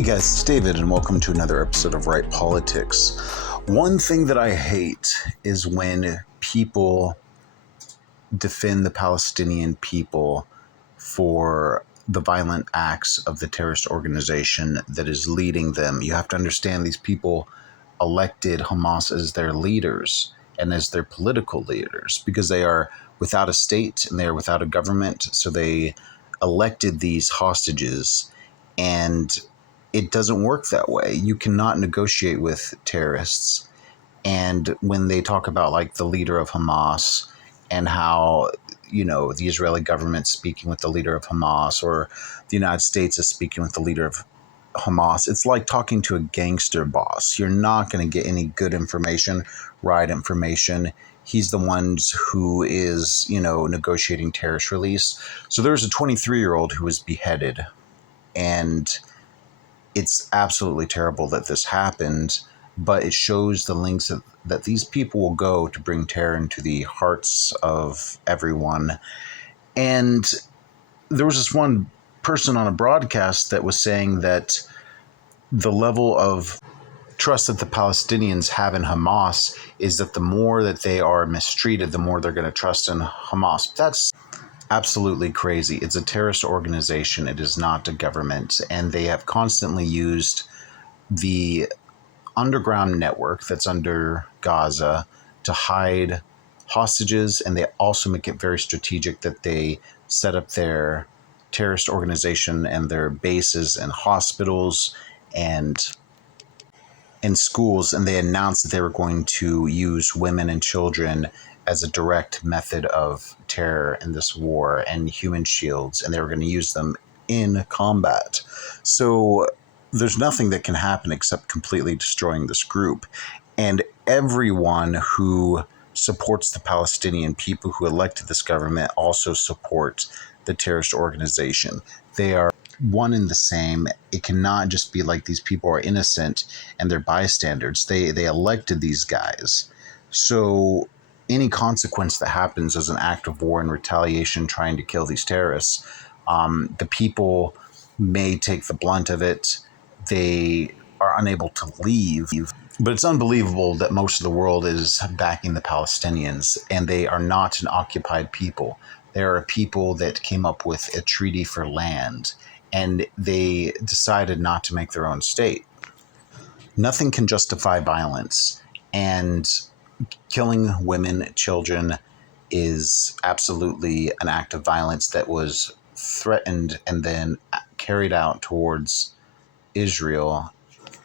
Hey guys, it's David, and welcome to another episode of Right Politics. One thing that I hate is when people defend the Palestinian people for the violent acts of the terrorist organization that is leading them. You have to understand these people elected Hamas as their leaders and as their political leaders because they are without a state and they are without a government. So they elected these hostages, and it doesn't work that way. You cannot negotiate with terrorists. And when they talk about like the leader of Hamas and how, the Israeli government speaking with the leader of Hamas, or the United States is speaking with the leader of Hamas, it's like talking to a gangster boss. You're not going to get any good information, right information. He's the ones who is, negotiating terrorist release. So there's a 23-year-old who was beheaded, and it's absolutely terrible that this happened, but it shows the lengths that these people will go to bring terror into the hearts of everyone. And there was this one person on a broadcast that was saying that the level of trust that the Palestinians have in Hamas is that the more that they are mistreated, the more they're going to trust in Hamas. That's absolutely crazy. It's a terrorist organization. It is not a government. And they have constantly used the underground network that's under Gaza to hide hostages. And they also make it very strategic that they set up their terrorist organization and their bases in hospitals and in schools. And they announced that they were going to use women and children as a direct method of terror in this war, and human shields, and they were going to use them in combat. So there's nothing that can happen except completely destroying this group. And everyone who supports the Palestinian people who elected this government also supports the terrorist organization. They are one and the same. It cannot just be like these people are innocent and they're bystanders. They elected these guys. So any consequence that happens as an act of war and retaliation trying to kill these terrorists, the people may take the blunt of it. They are unable to leave. But it's unbelievable that most of the world is backing the Palestinians, and they are not an occupied people. They are a people that came up with a treaty for land, and they decided not to make their own state. Nothing can justify violence, and killing women, children is absolutely an act of violence that was threatened and then carried out towards Israel.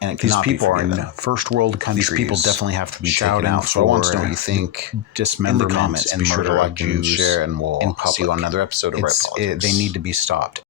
And it cannot These people be are in forgiven. first world countries. These people definitely have to be shouting taken out. So I want to know what you think in the dismemberment comments. and Be sure to murder of like and Jews share, and we'll in see you public. on another episode of Right Politics. They need to be stopped.